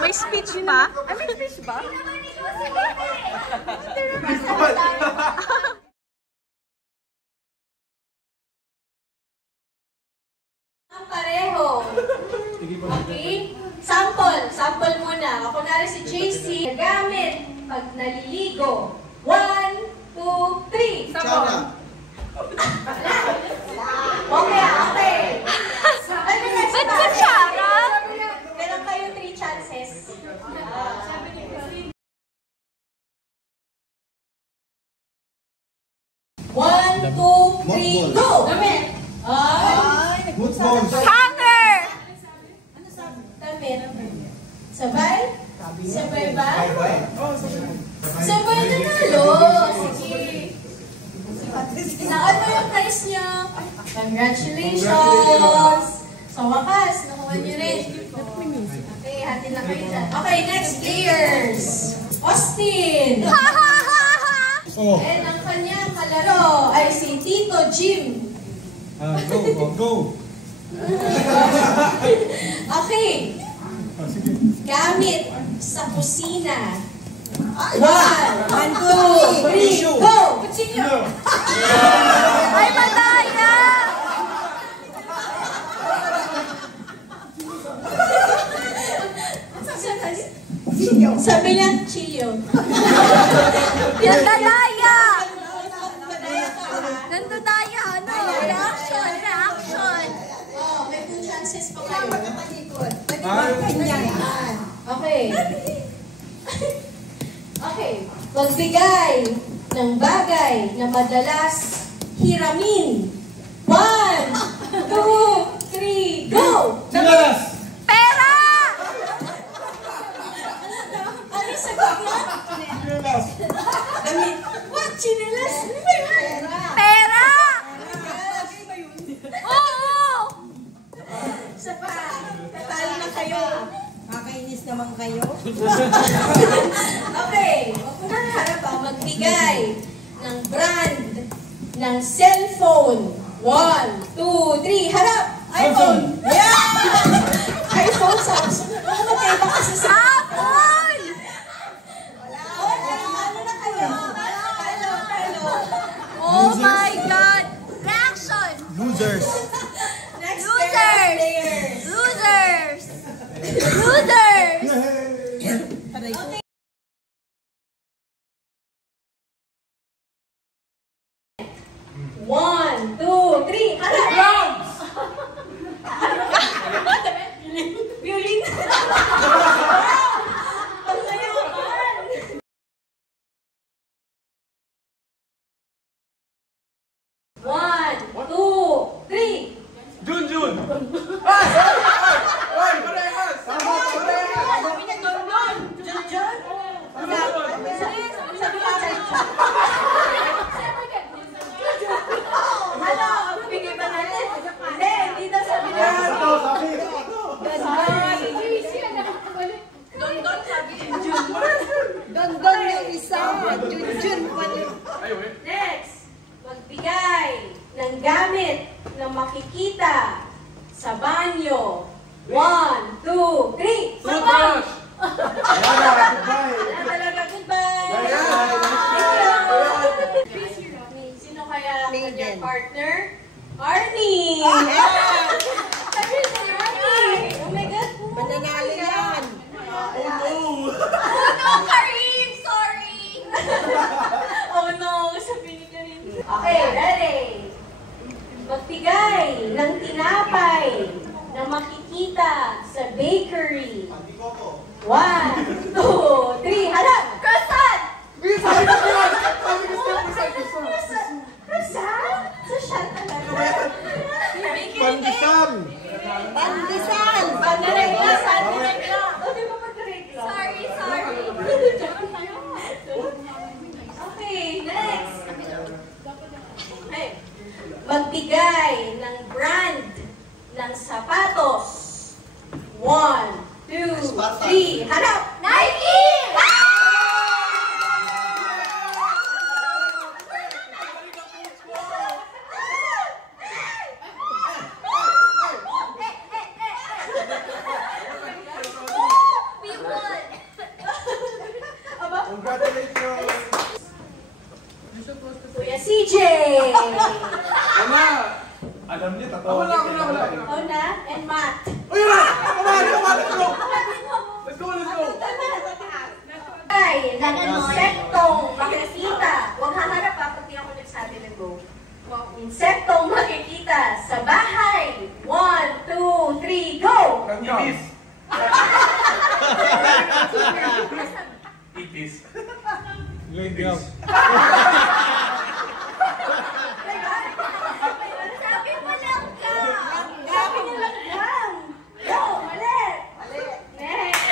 May speech pa? Ay, may speech ba? Ang pareho. Okay? Sample muna. Ako na si JC. Gamit pag naliligo. 1, 2, 3. Sample. Okay. Ba't sa Shara? Meron kayo 3 chances. 1, 2, 3, go! Damit! Hanger! Damit. Sabay? Sabay ba? Sabay nanalo! Sige. Inaon mo yung prize niyo. Congratulations! Sa wakas, nakuha niyo rin. Okay, hati lang kayo dyan. Okay, next players. Austin! And ang kanyang kalaro ay si Tito Jim. Go! Okay. Gamit sa kusina. 1, 2, 3, go! Kutsilyo! Ay, madaya! Sabi niya, chilyo. Yung dadaya! Nandudaya, ano? Reaction! Oh, may 2 chances pa kayo. Okay. Okay. Magbigay ng bagay na madalas hiramin. 1, 2, 3, go! Pera! Ano sagot niya? What? Chinelas? Pera! Oo! Isa pa. Tatalo na kayo. Kakainis naman kayo. Okay. Huwag ko na harap magbigay ng brand ng cellphone. 1, 2, 3. Harap! iPhone! Yeah! iPhone, Samsung. Ano kayo ba kasi sa... Apple! Ano na kayo? Talo. Oh my God! Reaction! Losers! Next Losers! players. Losers! Losers! Okay. 1, 2, 3. Harap! Violin! Ang layakan! 1, 2, 3. Jun! Sabi niya doon. John? Sabi ko ano? Bigay ba natin? Hindi daw sabi niya. Don sabi. Don yung isa. Jun pala. Next, magbigay ng gamit na makikita sa banyo. 1, 2, 3. Sabon! Talaga, goodbye! Sino kaya ang kanyang partner? Arnie! Sabi si Arnie! Oh my God! Mananalo yan. Oh no, Karim! Sorry! Oh no! Sabi ni Karim. Okay, ready? Magbigay ng tinapay na makikita sa bakery. 1, 2, 3, harap! Croissant! Croissant? Sa siya talaga. Pandesal! Pandesal! Pagdaregla, saan direkla? O, di ba pagdaregla? Sorry. Okay, next. Okay. Magbigay ng brand ng sapatos. 1, 2, 3, harap! Nike! We won! Congratulations! Kuya CJ! Wala! Alam niya, tatawa. Wala. Ona and Matt. Uy, wala! Come on, let's go! Let's go, let's go! Ay, insektong makikita. Huwag haharap ha, pag di ako nagsabi na go. Insektong makikita sa bahay. 1, 2, 3, go! Ipis! Ipis. Langgam. Sabi mo lang ka. Sabi niya lang lang. Go, mali. Next.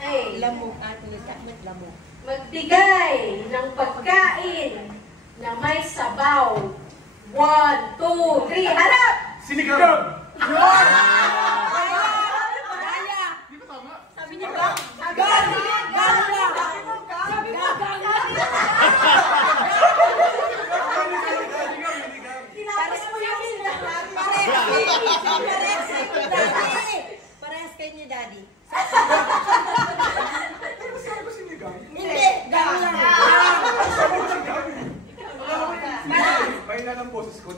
Ay, Lamok at nagkamit lamok. magbigay ng pagkain na may sabaw. 1, 2, 3, harap! Sinigang! Sabi niya ba? Tinapos mo yung sinabi. Parehas kayo ni Daddy. Sabi ko sinigang? Hindi, gang lang. May na ng boses ko.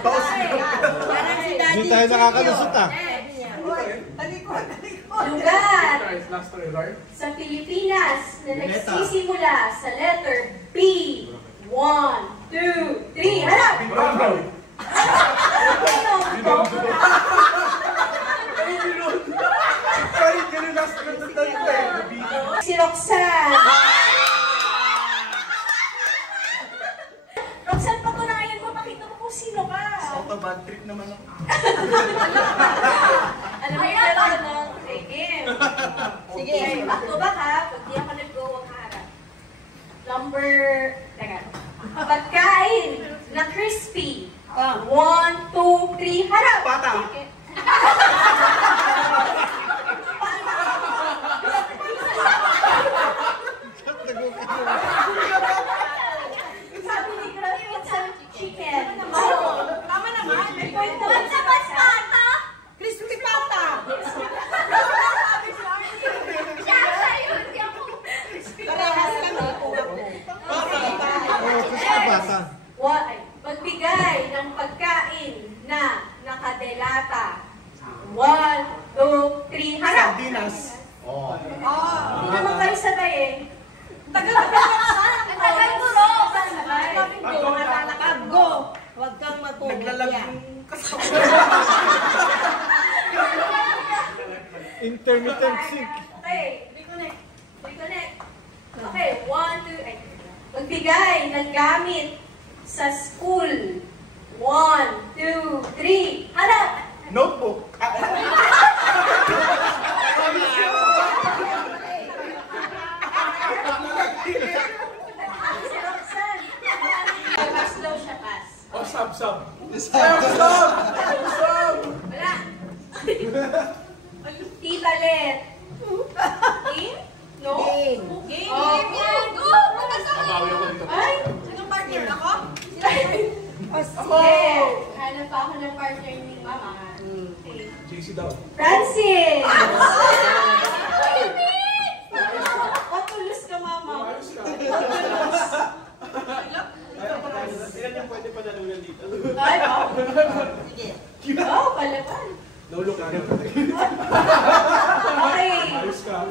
Parang si Daddy. Hindi tayo nakakalusot ah. Lugar Last try, right? sa Pilipinas na nagsisimula sa letter B. 1, 2, 3, harap! Barangay! Kahit ganun last try na tayo. Si Roxanne. Roxanne, patunayan mo, pakita mo kung sino ka. Auto bad trip naman ako. Alam mo yung dalawa ng game. Sige. Okay, back to back ha. Pag di ako nag-go, huwag harap. Number, teka. Pagkain na crispy. 1, 2, 3, harap! Pata. Okay. Sabi ni Grabe, it's a chicken. Oh, tama naman. May point naman sa Pata. Crispy pata. Siya yun. Di ako. Parehas kami kung ako. Oh, gusto bata. Magbigay ng pagkain na nakadelata. 1, 2, 3, harap! Sardinas. Oh. Hindi naman kayo sabay eh. Ang tagal mo, Rox. Go. Huwag kang magpumutya. Intermittent sync. Okay, reconnect. Okay, 1, 2, ay. Magbigay ng gamit sa school. 1, 2, 3, harap! Notebook. Si Roxanne. Pass daw siya, pass. Oh, sub. Wala. Tita Let. Game? No? Game. Game, Oh. game yan. Go. Bukas ako. Kabawi ako dito. Ay! Sino partner ako? Sige. Hanap pa ako ng partner ni Mama. Okay. JC daw. Francis! Matulos ka, Mama. Ayos ka. Ilan yung pwede panalunan dito? Ay, oh. Sige. Oh, palaban. Lolo ka. Okay. Ayos ka.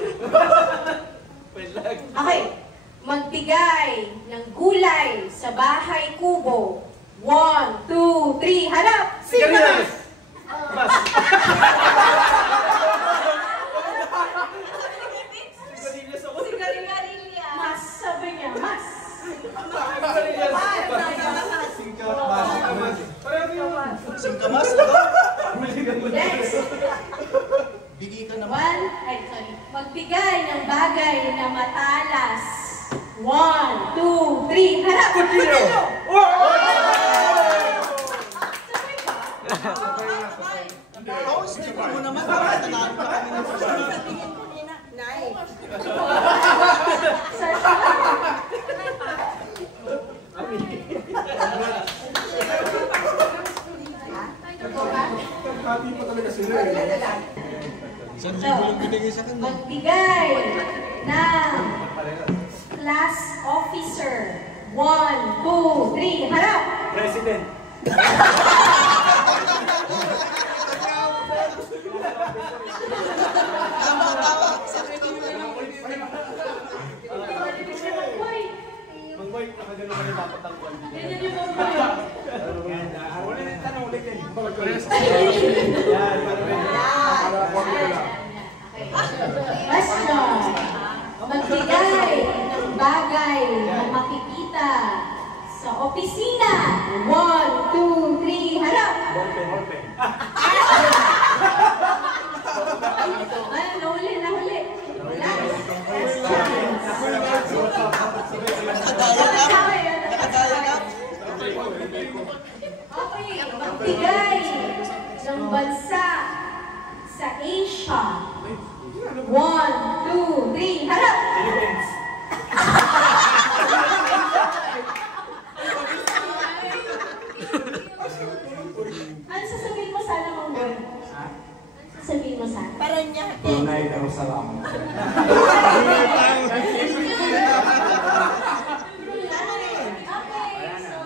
Pelag. Okay. Magbigay ng gulay sa bahay kubo. 1, 2, 3, harap! Sigarilyas! Mas. Sigarilyas ako. Sigarilya. Mas, sabi niya, mas. Sigarilyas. Singkamas. Parang yung singkamas. Next. Bigay ka Magbigay ng bagay na matalas. 1, 2, 3, harap! Kutilyo! Sabihin ko nina, Nay. Hati pa talaga sila eh. Isang libo lang binigay sa kanya. Magbigay ng class officer. 1, 2, 3, harap! President. Mag-boy, nakagano ka na dapat ang kwan. Ganyan yung mga Ulit yung tanong, ulit yun. Yan. Question. Magbigay ng bagay na makikita sa opisina. 1, 2, 3, harap! Ballpen. Ay, nahuli. Okay, magbigay ng bansa sa Asia. 1, 2, 3, harap! Philippines. Ano sasabihin mo sana, Mang Boy? Sasabihin mo sana. Parang niya. Brunei Darussalam. Okay, so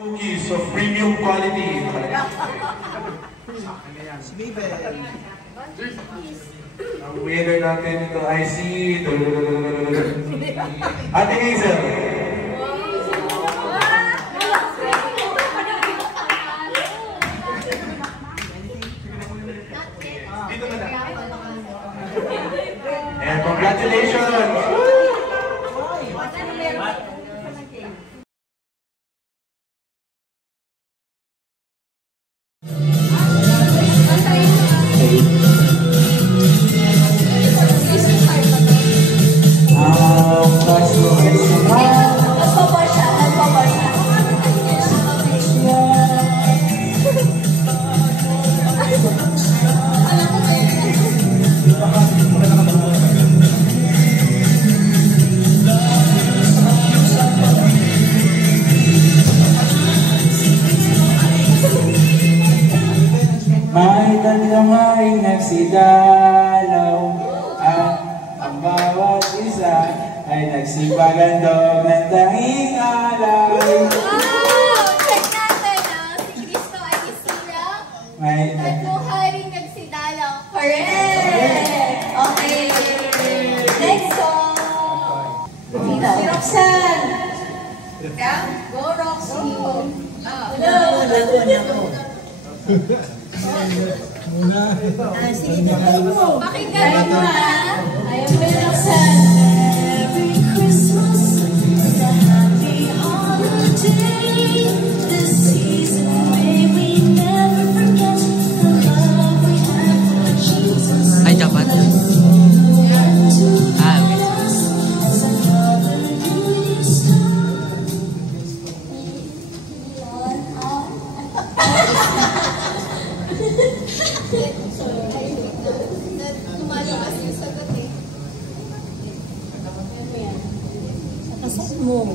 Cookies of premium quality. Ang winner natin ito ay si Ate Hazel. Dito na lang. And congratulations! May tatlong nagsidalaw at ang bawat isa ay nagsipagandog ng tanging alay. Check natin, si Cristo ay isilang. May Tatlong haring nagsidalang. Correct! Okay. Next song. Si Roxanne. Go, Roxy. Sige, tatay mo. Pakinggan mo na. Ayaw mo yung Roxanne. Merry Christmas and a happy holiday. This season may we never forget the love we have for Jesus. Ay, dapat. As another new start. Tumalakas yung sagot eh. Kasas mo.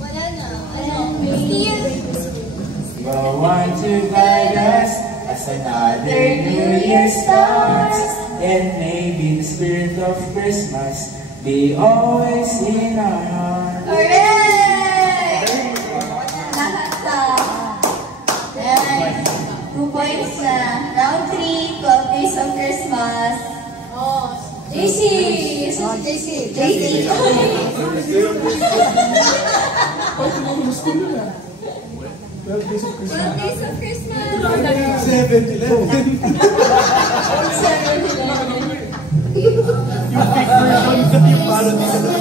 Wala na. Ano? Steer. the one to guide us as another New Year starts. And maybe the spirit of Christmas be always in our hearts. Correct! Lahat sa. Ayan. 2 points na. Round 3, 12 Days of Christmas. Oh, JC! JC! Well, Days of Christmas. 7-Eleven. Yung parang dito na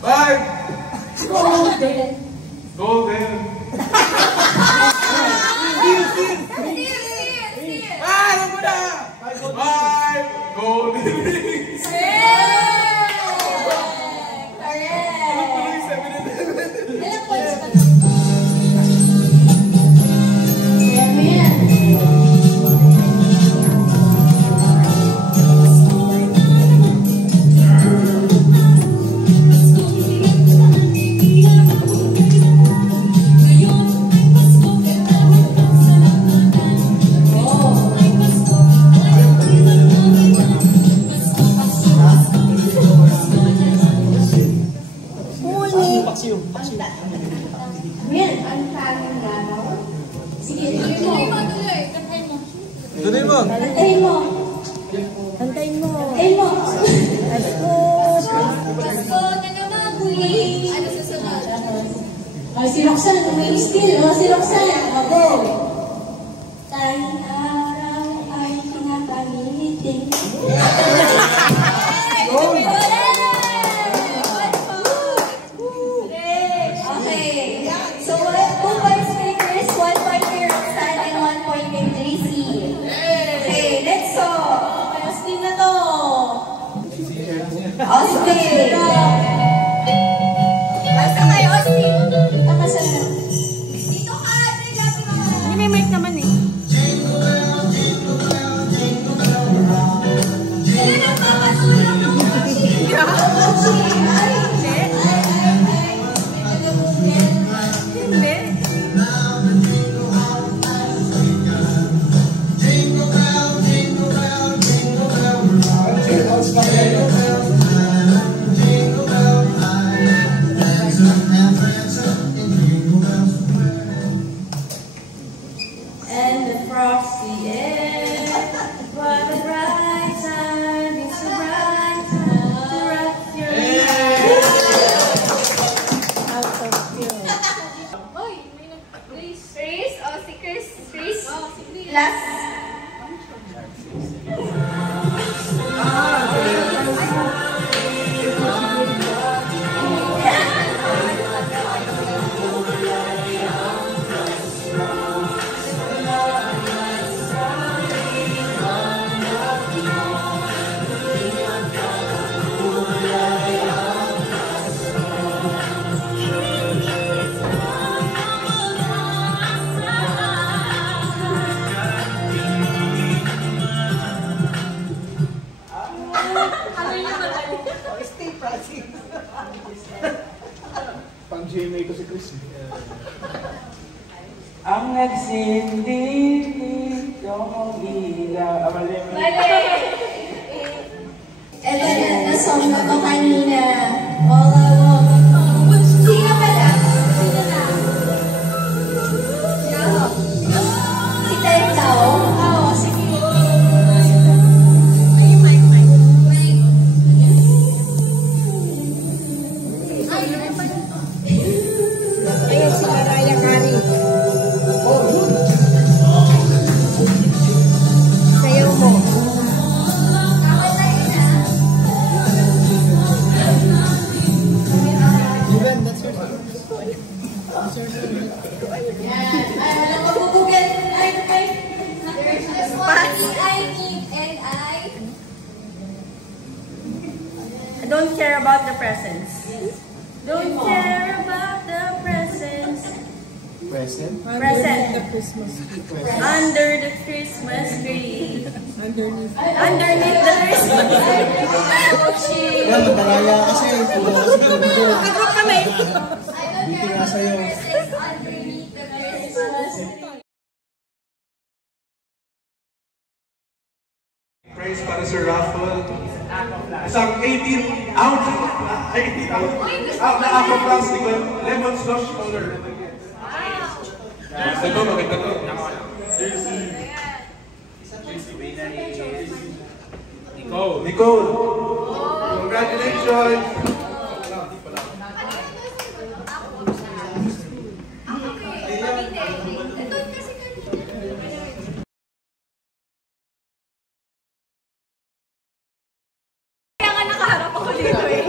Bye! golden. Golden! Ah, alam ko na! Bye! Golden! Correct! Paksiw. Will, ang tanong daw. Sige, tuloy mo. Tuloy mo. Antayin mo. Antayin mo. Antayin mo. Pasko na naman, huli. Ano susunod? Oh, si Roxanne, may still. Oh, si Roxanne. Oh, go. Tanging araw ay kinakamitin. Okay. So, 2 points kay Chris, 1 point kay Roxanne, and 1 point kay Tracy. Okay, let's go. Okay, Austin na to. Austin. Basta kayo, Austin. Nakasal na. Dito ka, Tracy. Hindi may mic naman eh. Sila nagpapatulong ng And the frosty is what a bright time, it's a bright time to rock your Out of skill. Oy, may nag-Chris. Chris? Oh, si Chris. Chris? Oh, si Chris. Last. Pang GMA ko si Chris. Ang nagsindi yung ilaw. Mali. Ito na song na to kanina. All I want. Sino pala? Sino na? Si Ted Tao? Oo, sige. Ayun si Mariah Carey. Sayaw mo. Even, that's your turn. Yan. Ay, walang mabubugan. Ay. There's just one thing I need, and I don't care about the presents. Don't care about the presents. Present. Present. Present. Under the Christmas tree. Underneath. Underneath the Christmas tree. Well, mataraya kasi. Pulo kasi dito. Mag-group kami. I don't Hindi care nga about sa'yo. the presents underneath the Christmas. Prize para sa raffle. Isang 18 ounce. 18 ounce. Na Aqua Plastic lemon slush color. Ito, maganda to. Nicole. Congratulations. Kaya nga nakaharap ako dito eh.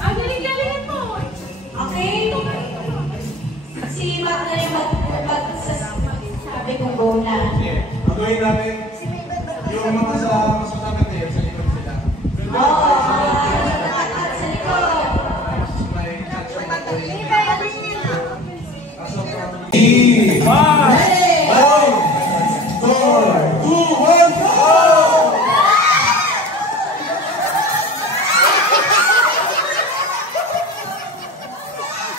Ang galing-galingan mo. Okay? Si Matt na rin sabi kong go na. Ang gawin natin, yung mga sa masasakit na yun, sa likod sila. Oo, sa likod. May catch up na tayo. Ready? 5, 4, 2, 1, go!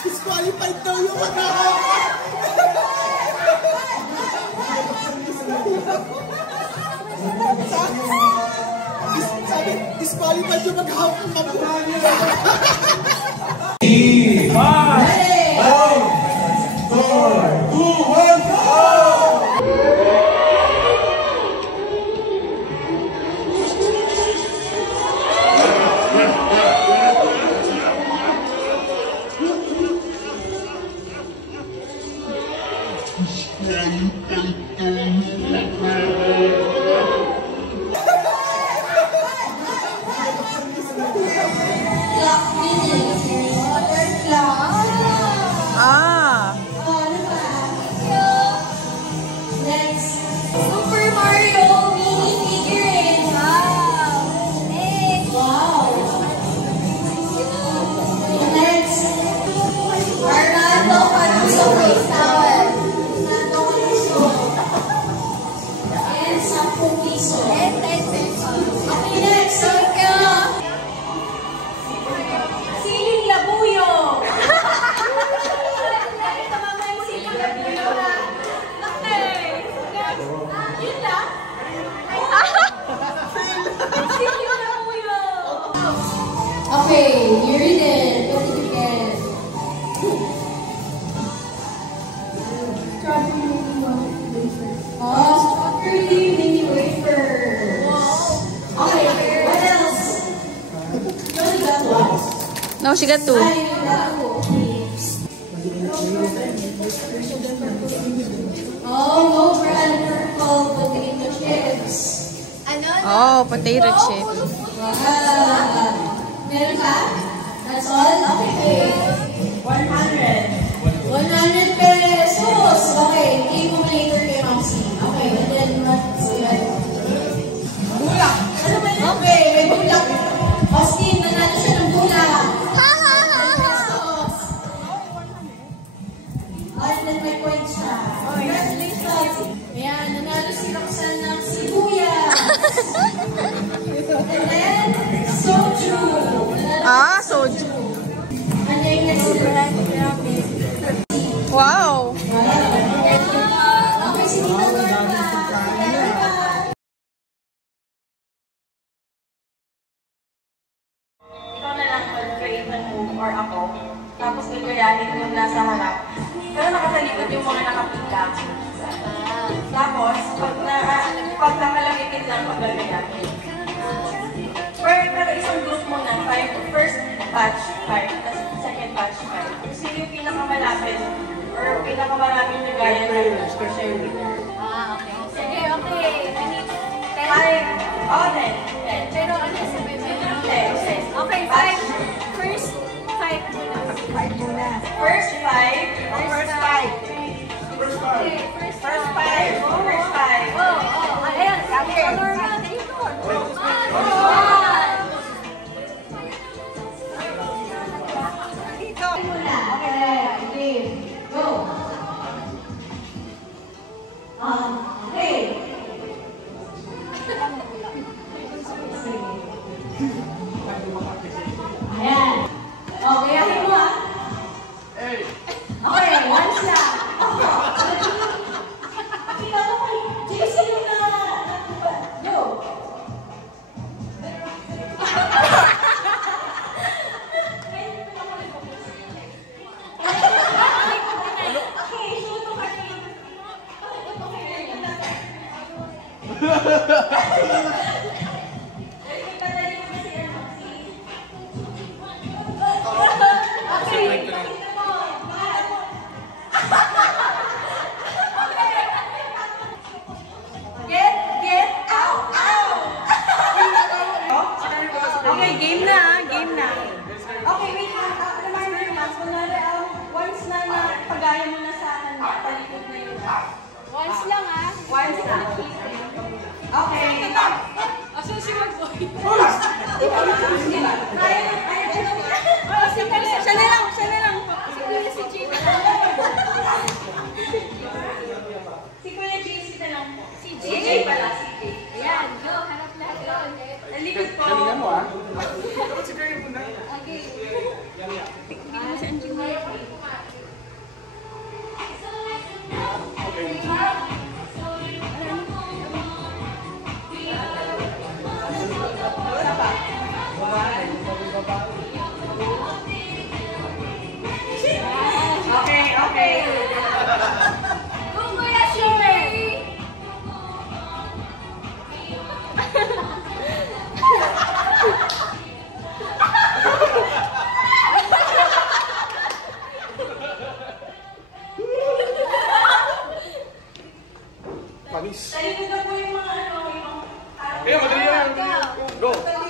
Disqualified daw yung ano. Disqualified yung maghawak ng kamay. Super Mario mini figurine. Wow. Next, Arnaldo Caruso face towel. And 10 piso. And 10 pesos. Okay, next. Siling labuyo. Yun lang. Okay, you read it. What did you get? Oh, strawberry mini wafers. Okay, what else? You only got one. No, she got 2. I got 2. Oh, no brand purple potato chips. Ano? Oh, potato chip. Meron ka? That's all? Okay. 100 pesos. Okay, give mo later kay Mamsi. Okay, and then what's it? Bulak. Ano ba yun? Okay, may bulak. Austin, nanalo siya ng bulak. Pesos. And then may points siya. Congratulations. Ayan, nanalo si Roxanne ng sibuyas. And then, soju. Soju. Ano yung next level? Wow. Okay, si Tita Norma. Ikaw na lang mag-create ng move or ako. Tapos gagayahin yung nasa harap. Pero nakatalikod yung mga nakapita. Tapos, pag nakalamitin lang pag-gagayahin. Pero isang group muna, 5. First batch, 5. Tapos second batch, 5. Kasi yung pinakamalapit or pinakamaraming nagaya na share winner. Okay. Sige, okay. We need 10. 5. Oh, 10. Pero ano sabi mo? 10. Okay, 5. First 5 muna. 5 muna. First 5. First 5. Okay, first 5. First 5. First 5. Oh, ayun. Sabi ko, Norma. Okay, go. Okay. Ayan. Okay, ako mo ha. Okay, once lang. Pakita mo kay JC yung go. Okay, game na. Okay, wait lang. Reminder naman, kunwari, once na pagaya mo na sa akin, talikod na yun. Once lang ah. Once lang. Okay. Asan si Marboy? Siya na lang. Si Gina. Si Kuya JC na lang po. Si CJ pala, CJ. Ayan, go. Hanap lahat doon. Nalikod po. Okay. Wala,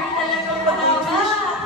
hindi talagang mahaba.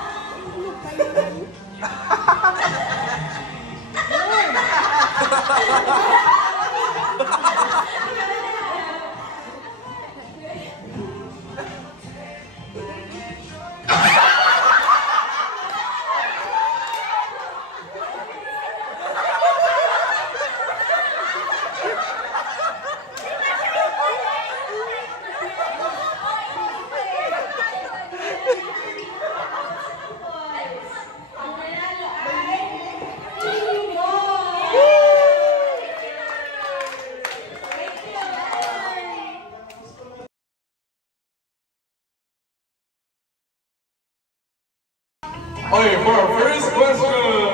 Okay, for our first question.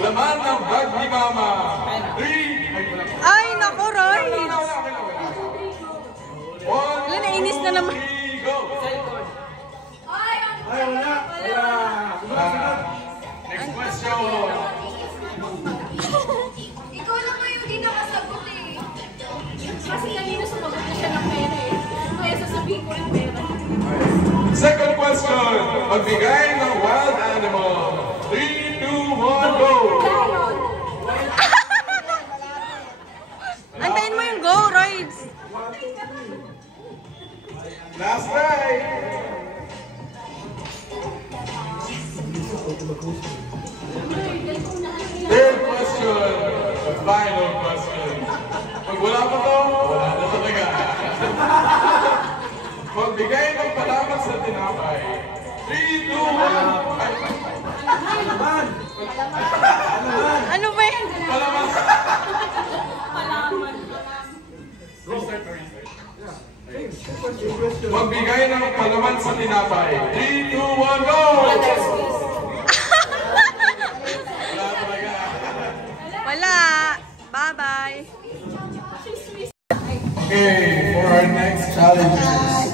Laman ng bag ni Mama. 3. Ay, naku, Roy! Wala, nainis na naman. Go! Ay, Wala. Next question. ikaw lang ngayon hindi nakasagot eh. Kasi kanina sumagot na siya ng pera eh. Kaya sasabihin ko rin pera. Second question. Magbigay ng wild animal. 3, 2, 1, go! Antayin mo yung go, Roy! Last try. Third question. The final question. Pag wala pa to, wala na talaga. Magbigay ng palaman sa tinapay. 3, 2, 1. Ano ba yan? Palaman. Magbigay ng palaman sa tinapay. 3, 2, 1, go! Wala talaga. Wala. Bye-bye. Okay, for our next challengers.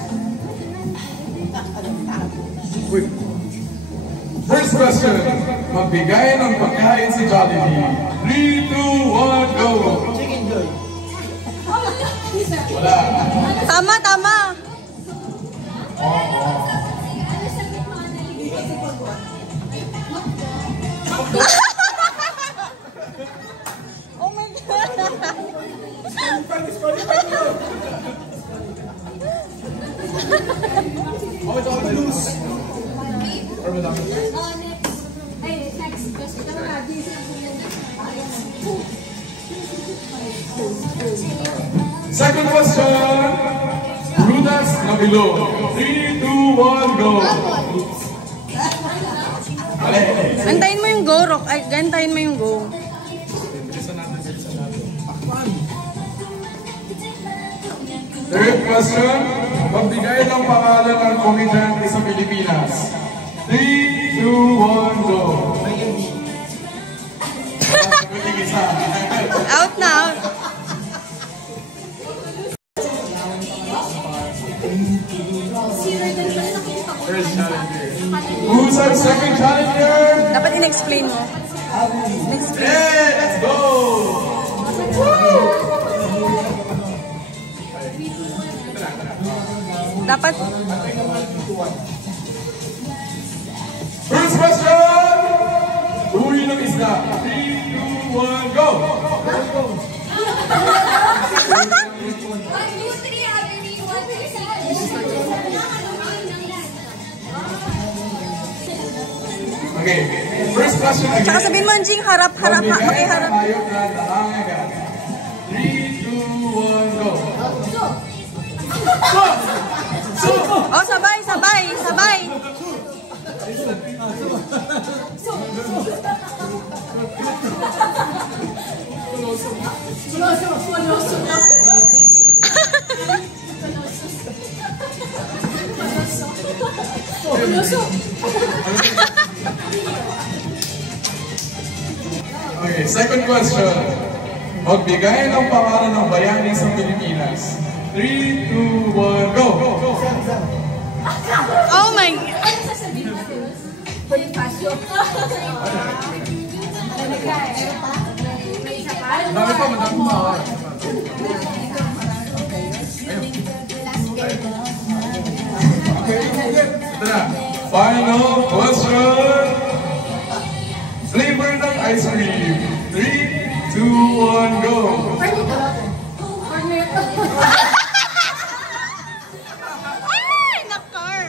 First question. Magbigay ng pagkain si Jollibee. 3, 2, 1, go! Wala. Tama, tama. Oh my God. Oh, it's all loose. Or madami. Next question. Second question. Prutas na bilog. 3, 2, 1, go! Mali. Antayin mo yung go, Rock. Ay, antayin mo yung go. Third question. Magbigay ng pangalan ng komedyante sa Pilipinas. 3, 2, 1, go! Isa. Out na, out. First challenger. Who's our second challenger? Dapat in-explain mo. In-explain. Hey, let's go! Dapat, First question! Uwi ng isda. 3, 2, 1, go! 1, 2, 3, other name, 1, 2, 3. Okay, first question again. tsaka sabihin mo, Anjing, harap, harap, ha. Okay, harap. Hayop na nangangagat. 3, 2, 1, go! Oh, sabay, sabay, sabay. Okay, second question. Magbigay ng pangalan ng bayani sa Pilipinas. 3, 2, 1, go! Oh my. Madami pa, madami pa. Ito na. Final question. Flavor ng ice cream. 3, 2, 1, go! Ay, nakar.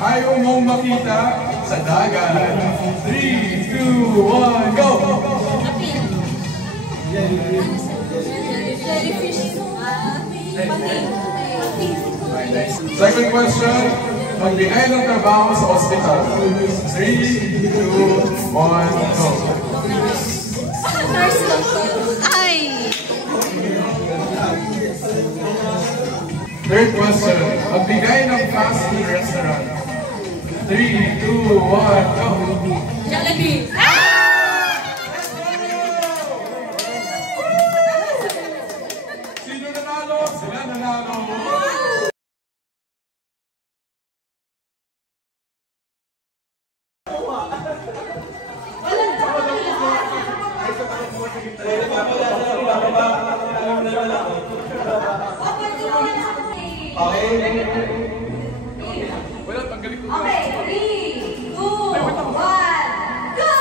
Ayaw mong makita sa dagat. 3, 2, 1, go! Second question. Magbigay ng trabaho sa ospital. 3, 2, 1, go! Ay. Third question. Magbigay ng fast food restaurant. 3, 2, 1, go! Jollibee! Sino nanalo? Sila nanalo! Wala, tanggalin ko. Okay, 3, 2, 1, go!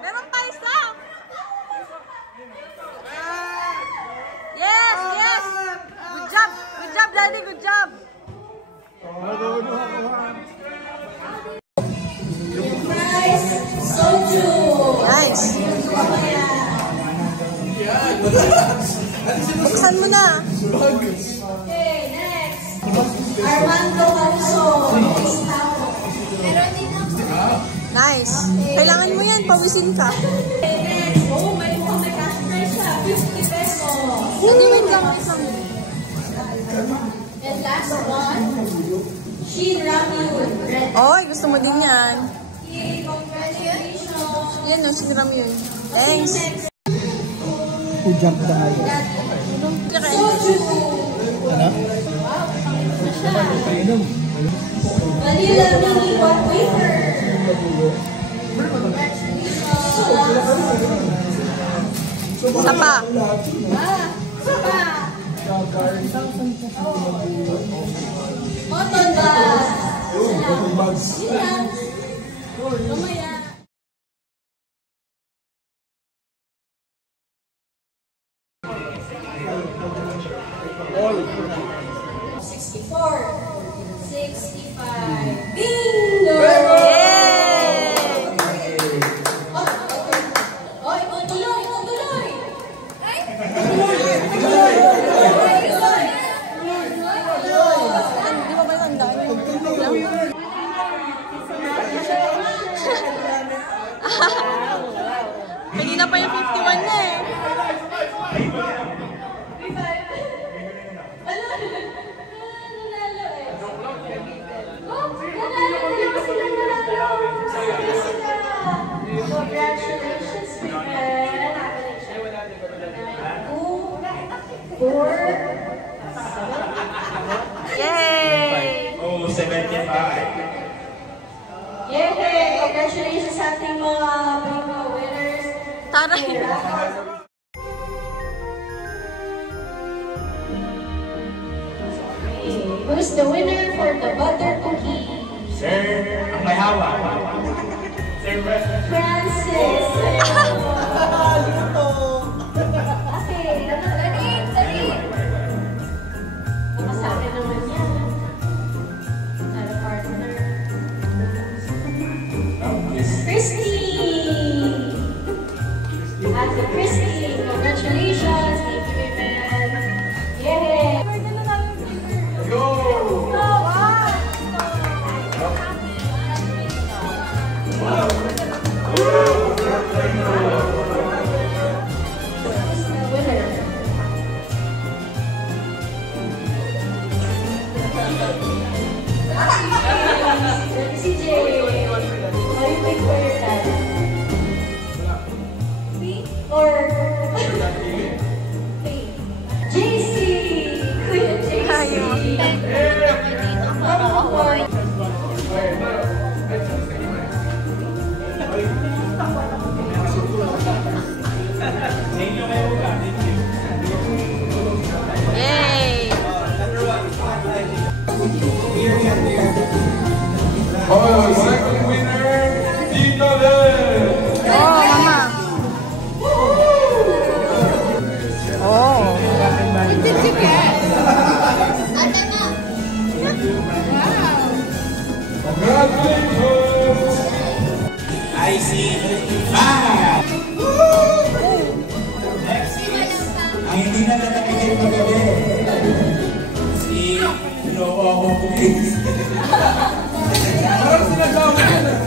Meron pa isa! Yes! Yes! Good job! Good job, Daddy! Good job! Yung prize, soju. Nice! Buksan mo na! Okay, next. Armando Caruso. Meron din ako. Nice! Kailangan mo yan, pawisin ka. Okay, next. Oh, may cash prize siya. 50 pesos. Hindi, wait lang. Wait lang. And last one, Shin Ramyun. Red. Oy, gusto mo din yan. Okay, congratulations. Yan o, siniram yun. Thanks! Ujab tayo. Soju. Ano? Painom. Vanilla mini pot wafer. Congratulations. Isa pa. Sapa. Cotton bag. Yun lang. Mamaya. $64, $65. Bingo! Yay! Oy, tuloy! Ay! Hindi mo ba tandaan yun? Kanina pa yung 51 niya eh. Congratulations, Miguel. 2, 4, Yay! Oh, 75. Yay! Congratulations sa ating mga bingo winners. Taray! Who's the winner for the butter cookie? Sir, ang may hawak. Sir, Francis! Okay, dali! Makasabi naman yan. Not a partner. Christy! Ate Christy, congratulations! Thank you, Vivian. Yay! Go! CJ, how you pick for your dad? Me or JC? Kuya JC. Yay! Oh, second winner, Tito Len! Oh, mama! Oh! What did you get? Congratulations! I see 5. Next is, ang hindi na nakapigil magabi. Si Loo Parang sinagawa yun ah.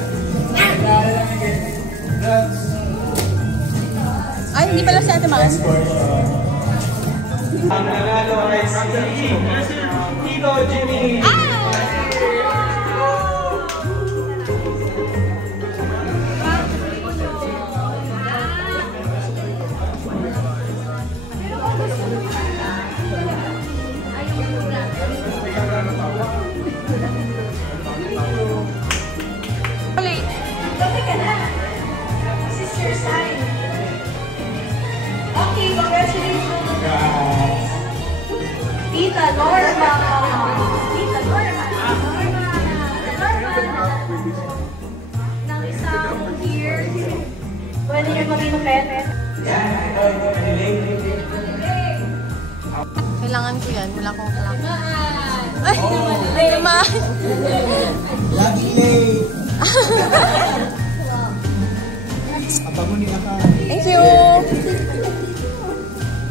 Ay, hindi pala si Ate Mas. Ang nanalo ay si Tito Jimmy. Topic ka na. This is your sign. Okay, congratulations. Tita Norma. Tita Norma. Nang isang here. Pwede niyo maging pet. Kailangan ko yan. Wala akong kailangan. Ay, Ay naman. Lagi late. Abangon nila ka. Thank you.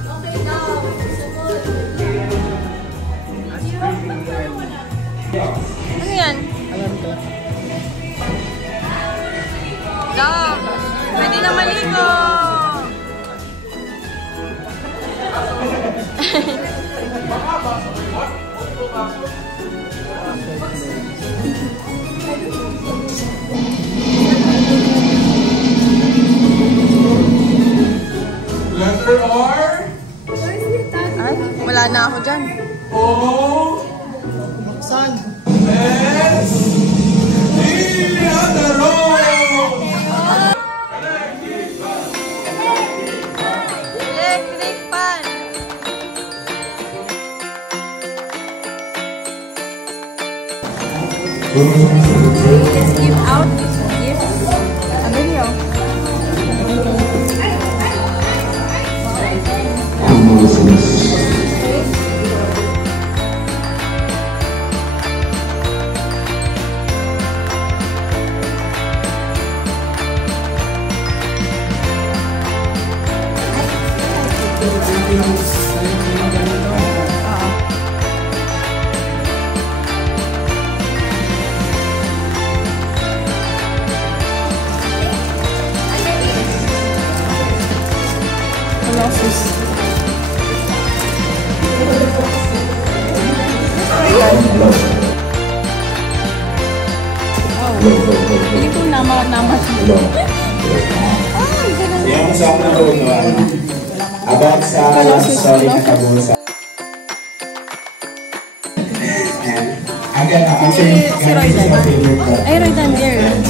okay now. Sumunod. Ano yan? Alam ko. Dog. Pwede na maligo. Letter R. Ay, wala na ako dyan. O. Saan? S. D. Ataro. Electric fan. Let's give out gifts. A video. Piling ko namat. Yung song na doon, about sa love story na kabusa. Again, actually, Si Roydan. Ay, Roydan, dear.